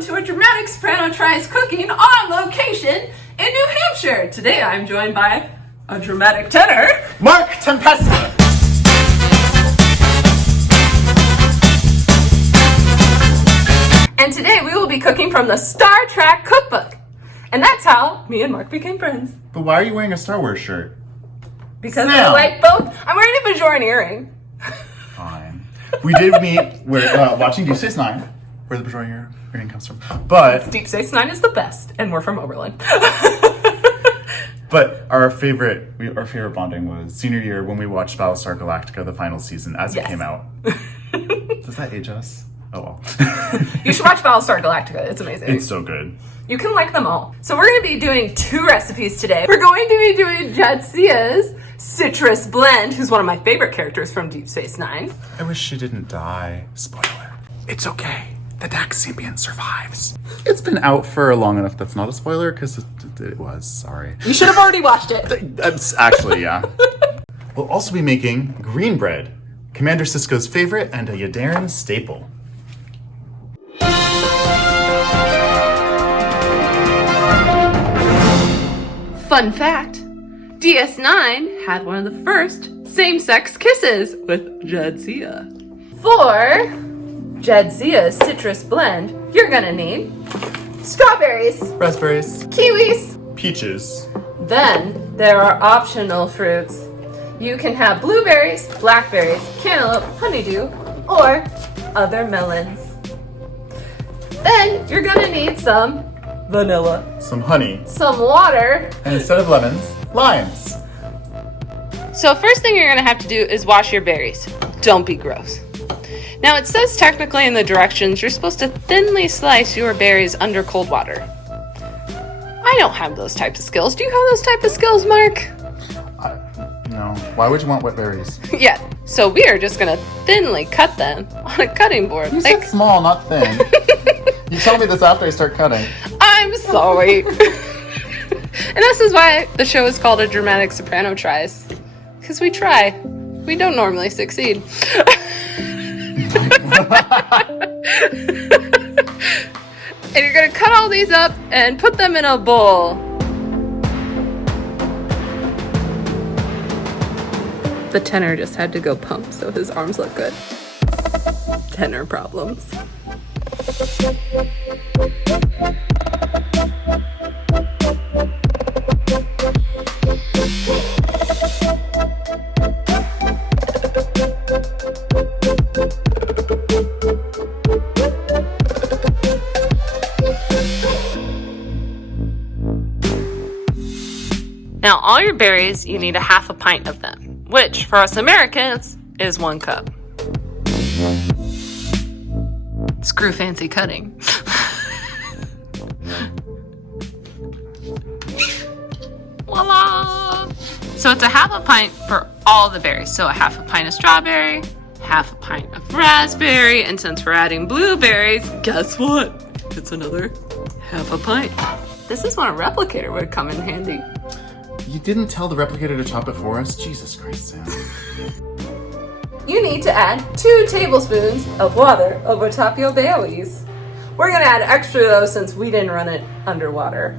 welcome to a dramatic soprano tries cooking on location in New Hampshire. Today I'm joined by a dramatic tenor, Mark Tempesta. And today we will be cooking from the Star Trek Cookbook. And that's how me and Mark became friends. But why are you wearing a Star Wars shirt? Because we like both. I'm wearing a Bajoran earring. Fine. We did meet, we're watching Deep Space Nine, where the Bajoran earring comes from. But Deep Space Nine is the best, and we're from Oberlin. But our favorite bonding was senior year when we watched Battlestar Galactica, the final season, as it came out. Does that age us? Oh well. You should watch Battlestar Galactica. It's amazing. It's so good. You can like them all. So we're going to be doing 2 recipes today. We're going to be doing Jadziea's Citrus Blend, who's one of my favorite characters from Deep Space Nine. I wish she didn't die. Spoiler. It's okay. The Dax symbiont survives. It's been out for long enough that's not a spoiler, because it was. Sorry. You should have already watched it. That's actually, yeah. We'll also be making green bread, Commander Sisko's favorite and a Yadarin staple. Fun fact, DS9 had one of the first same-sex kisses with Jadzia. For Jadziea's Citrus Blend, you're gonna need strawberries, Raspberries, kiwis, peaches. Then there are optional fruits. You can have blueberries, blackberries, cantaloupe, honeydew, or other melons. Then you're gonna need some vanilla, Some honey. some water. And instead of lemons, limes. So first thing you're gonna have to do is wash your berries. Don't be gross. Now it says technically in the directions you're supposed to thinly slice your berries under cold water. I don't have those types of skills. Do you have those type of skills, Mark? No. Why would you want wet berries? Yeah, so we are just gonna thinly cut them on a cutting board. You said small, not thin. You tell me this after I start cutting. I'm sorry. And this is why the show is called A Dramatic Soprano Tries. Because we try. We don't normally succeed. And you're gonna cut all these up and put them in a bowl. The tenor just had to go pump, so his arms look good. Tenor problems. Now, all your berries, you need a half a pint of them, which for us Americans is 1 cup. Screw fancy cutting. Voila! So it's a half a pint for all the berries. So a half a pint of strawberry, half a pint of raspberry, and since we're adding blueberries, guess what? It's another half a pint. This is when a replicator would come in handy. You didn't tell the replicator to chop it for us? Jesus Christ, Sam. You need to add 2 tablespoons of water over top your berries. We're gonna add extra though since we didn't run it underwater.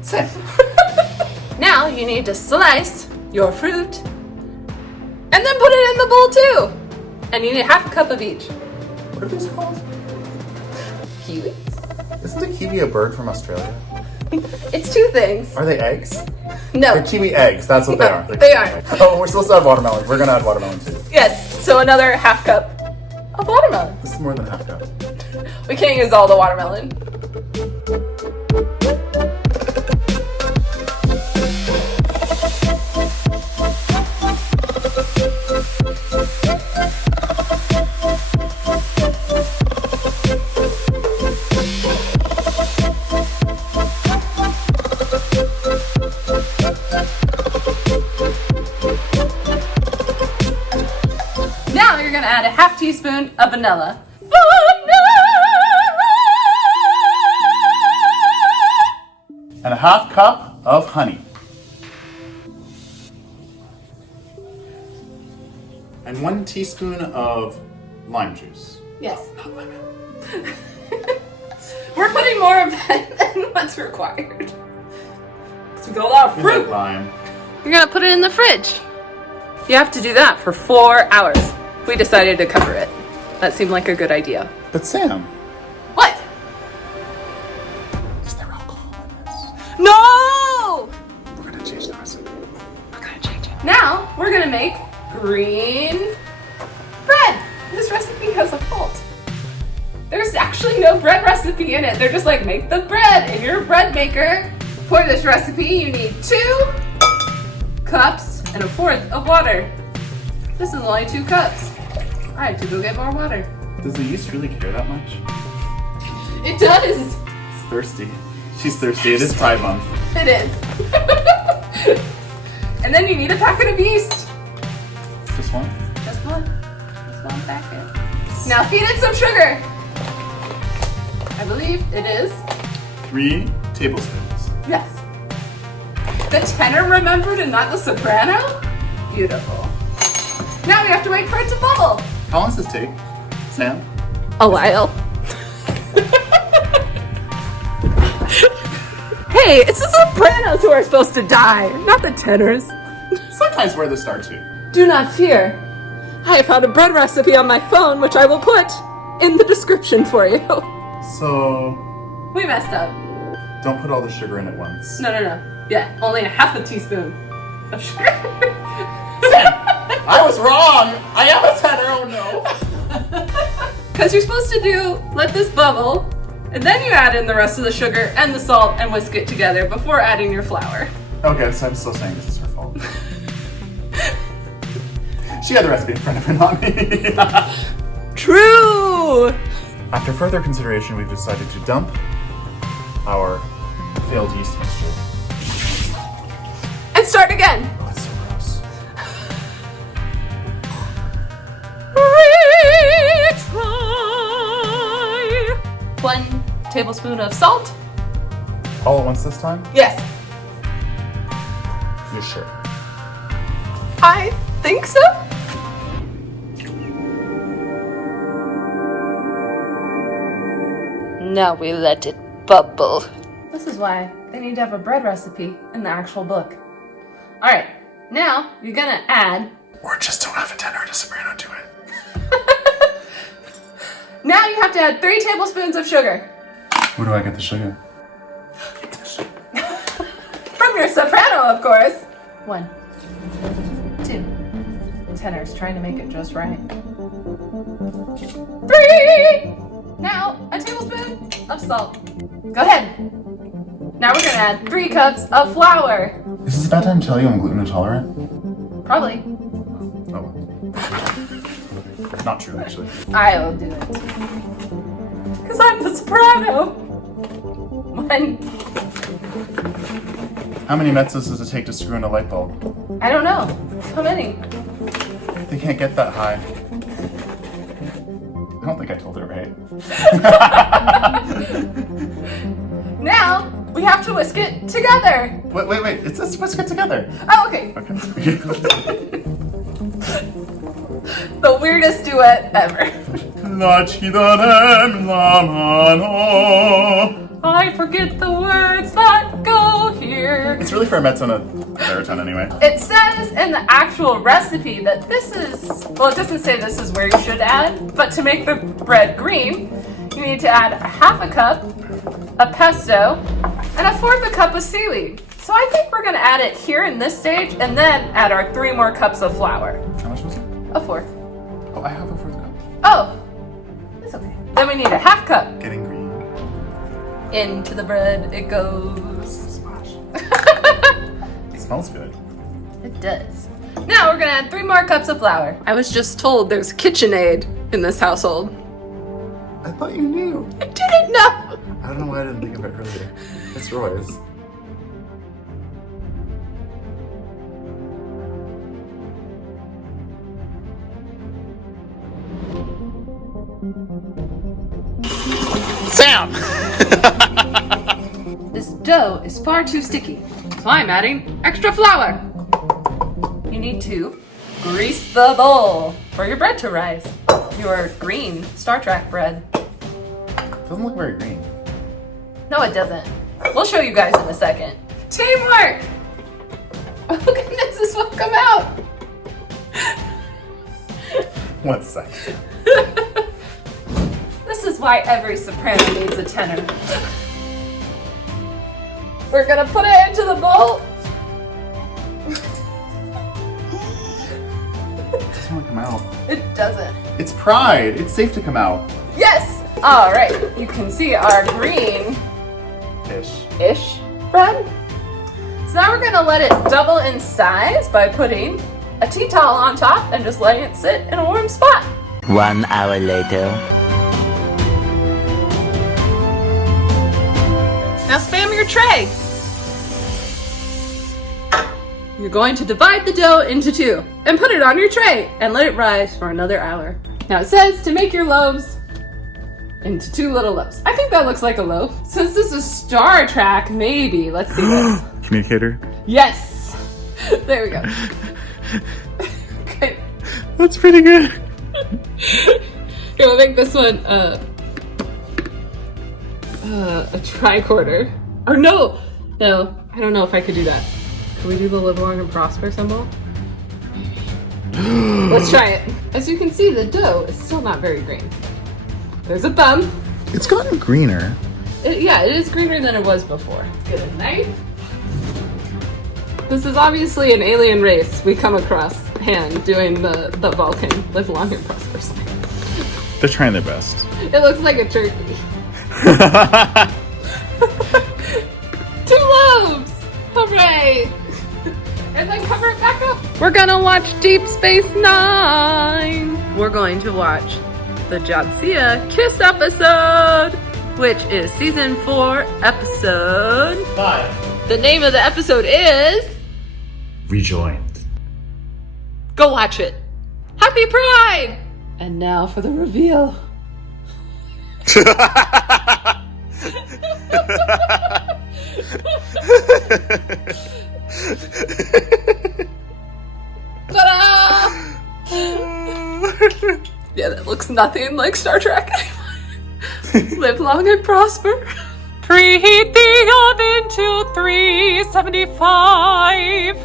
So, now you need to slice your fruit and then put it in the bowl too. And you need half a cup of each. What are these called? Kiwis. Isn't a kiwi a bird from Australia? It's 2 things. Are they eggs? No. They're kiwi eggs, that's what they are. They are. Oh, we're supposed to add watermelon. We're gonna add watermelon too. Yes, so another half cup of watermelon. This is more than half a cup. We can't use all the watermelon. Now you're gonna add a half teaspoon of vanilla. And a half cup of honey. And 1 teaspoon of lime juice. Yes. We're putting more of that than what's required. So go out We fruit. like lime. You're gonna put it in the fridge. You have to do that for 4 hours. We decided to cover it. That seemed like a good idea. But Sam, What? is there alcohol in this? No! We're gonna change the recipe. We're gonna change it. Now, we're gonna make green bread. This recipe has a fault. There's actually no bread recipe in it. They're just like, make the bread in your bread maker. For this recipe, you need 2 cups and 1/4 of water. This is only 2 cups. I have to go get more water. Does the yeast really care that much? It does. It's thirsty. She's thirsty. It is Pride Month. It is. And then you need a packet of yeast. Just one? Just one. Just one packet. Now feed it some sugar. I believe it is. 3 tablespoons. Yes. The tenor remembered and not the soprano? Beautiful. Now we have to wait for it to bubble. How long does this take, Sam? A while. Hey, it's the sopranos who are supposed to die, not the tenors. Sometimes we're the star too. Do not fear. I found a bread recipe on my phone, which I will put in the description for you. So, We messed up. don't put all the sugar in at once. No. Yeah, only a 1/2 teaspoon of sugar. I was wrong! I am a tenor, oh no! Because you're supposed to let this bubble, and then you add in the rest of the sugar and the salt and whisk it together before adding your flour. Okay, so I'm still saying this is her fault. She had the recipe in front of her, not me. True! After further consideration, we've decided to dump our failed yeast mixture. And start again. Oh, it's so gross. Retry. 1 tablespoon of salt. All at once this time? Yes, You're sure? I think so. Now we let it bubble. This is why they need to have a bread recipe in the actual book. All right, now you're gonna add. Or just don't have a tenor and a soprano do it. Now you have to add 3 tablespoons of sugar. Where do I get the sugar? From your soprano, of course. 1, 2. Tenor's trying to make it just right. 3. Now a tablespoon of salt. Go ahead. Now we're gonna add 3 cups of flour. Is this a bad time to tell you I'm gluten intolerant? Probably. Oh. Not true, actually. I will do it. Because I'm the soprano. 1. How many mezzos does it take to screw in a light bulb? I don't know. How many? They can't get that high. I don't think I told her right. Now we have to whisk it together. Wait. It's let's whisk it together. Oh, okay. Okay. The weirdest duet ever. I forget the words that go here. It's really for a mezzo and a baritone anyway. It says in the actual recipe that this is, well, it doesn't say this is where you should add, but to make the bread green, you need to add a 1/2 cup of pesto and a 1/4 cup of seaweed. So I think we're gonna add it here in this stage and then add our 3 more cups of flour. How much was it? A 1/4. Oh, I have a 1/4 cup. Oh, that's okay. Then we need a 1/2 cup. Getting green. Into the bread it goes. Splash. It smells good. It does. Now we're gonna add 3 more cups of flour. I was just told there's KitchenAid in this household. I thought you knew. I didn't know. I don't know why I didn't think of it earlier. It's Roy's. Sam! This dough is far too sticky, so I'm adding extra flour. You need to grease the bowl for your bread to rise. your green Star Trek bread. Doesn't look very green. No, it doesn't. We'll show you guys in a second. Teamwork! Oh goodness, this will come out. 1 second. This is why every soprano needs a tenor. We're gonna put it into the bowl. It doesn't want to come out. It doesn't. It's pride. It's safe to come out. Yes! All right, you can see our green ish bread. So now we're gonna let it double in size by putting a tea towel on top and just letting it sit in a warm spot. 1 hour later. Now spam your tray. You're going to divide the dough into 2 and put it on your tray and let it rise for another hour. Now it says to make your loaves into 2 little loaves. I think that looks like a loaf. Since this is Star Trek, maybe. Let's see this. Communicator. Yes! There we go. Okay. That's pretty good. Here, we'll make this one a tricorder. Or no, I don't know if I could do that. Can we do the live long and prosper symbol? Let's try it. As you can see, the dough is still not very green. There's a bump. It's gotten greener. It is greener than it was before. Get a knife. This is obviously an alien race we come across hand doing the Vulcan live long and prosper sign. They're trying their best. It looks like a turkey. 2 loaves! Hooray! And then cover it back up. We're gonna watch Deep Space Nine. We're going to watch the Jadzia Kiss episode, which is season 4, episode 5. The name of the episode is Rejoined. Go watch it. Happy Pride! And now for the reveal. Ta-da! Yeah, that looks nothing like Star Trek anymore. Live long and prosper. Preheat the oven to 375.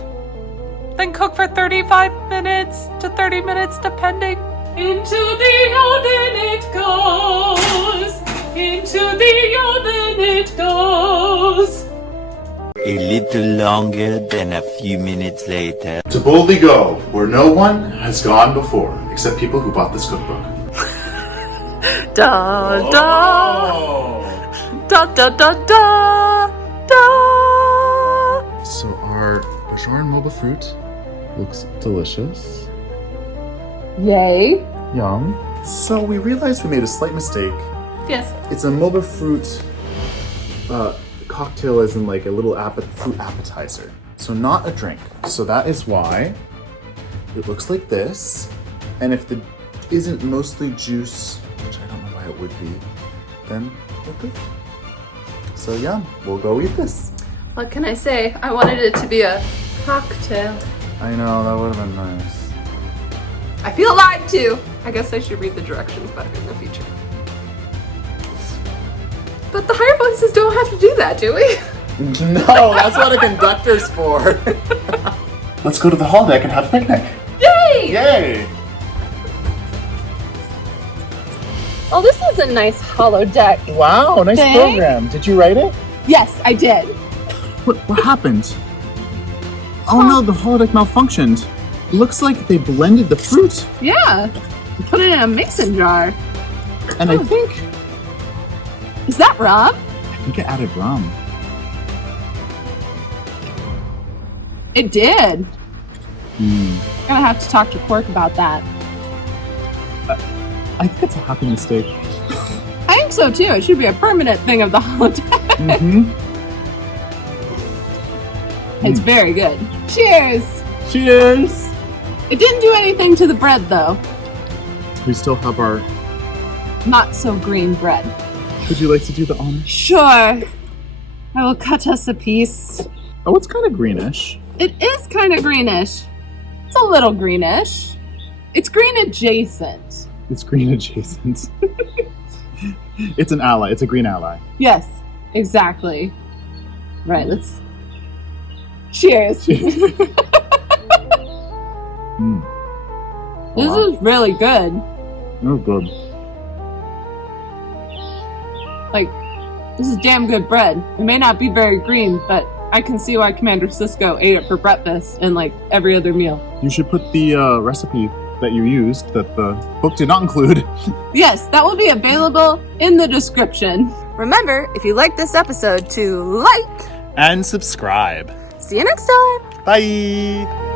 Then cook for 35 minutes to 30 minutes depending. Into the oven it goes. Into the oven it goes. A little longer than a few minutes later. To boldly go where no one has gone before, except people who bought this cookbook. Da da Oh. da da da da da. So our Bajoran moba fruit looks delicious. Yay. Yum. So we realized we made a slight mistake. Yes. It's a moba fruit cocktail, as in like a little fruit appetizer. So not a drink. So that is why it looks like this. And if the isn't mostly juice, which I don't know why it would be, then we're good. So yeah, we'll go eat this. What can I say? I wanted it to be a cocktail. I know, that would have been nice. I feel lied to. I guess I should read the directions better in the future. But the higher voices don't have to do that, do we? No, that's what a conductor's for. Let's go to the holodeck and have a picnic. Yay! Yay! Oh, this is a nice holodeck. Wow, nice Dang. program. Did you write it? Yes, I did. What happened? Oh no, the holodeck malfunctioned. Looks like they blended the fruit. Yeah. Put it in a mixing jar. And I think Is that rum? it added rum. It did. Gonna have to talk to Quark about that. I think it's a happy mistake. I think so too. It should be a permanent thing of the holodeck. It's very good. Cheers! Cheers! It didn't do anything to the bread though. We still have our... Not so green bread. Would you like to do the honor? Sure. I will cut us a piece. Oh, it's kind of greenish. It is kind of greenish. It's a little greenish. It's green adjacent. It's green adjacent. It's an ally. It's a green ally. Yes, exactly. Right, let's... Cheers! This is really good. Oh, good. Like, this is damn good bread. It may not be very green, but I can see why Commander Sisko ate it for breakfast and, like, every other meal. You should put the recipe that you used that the book did not include. Yes, that will be available in the description. Remember, if you liked this episode, to like And subscribe. See you next time. Bye!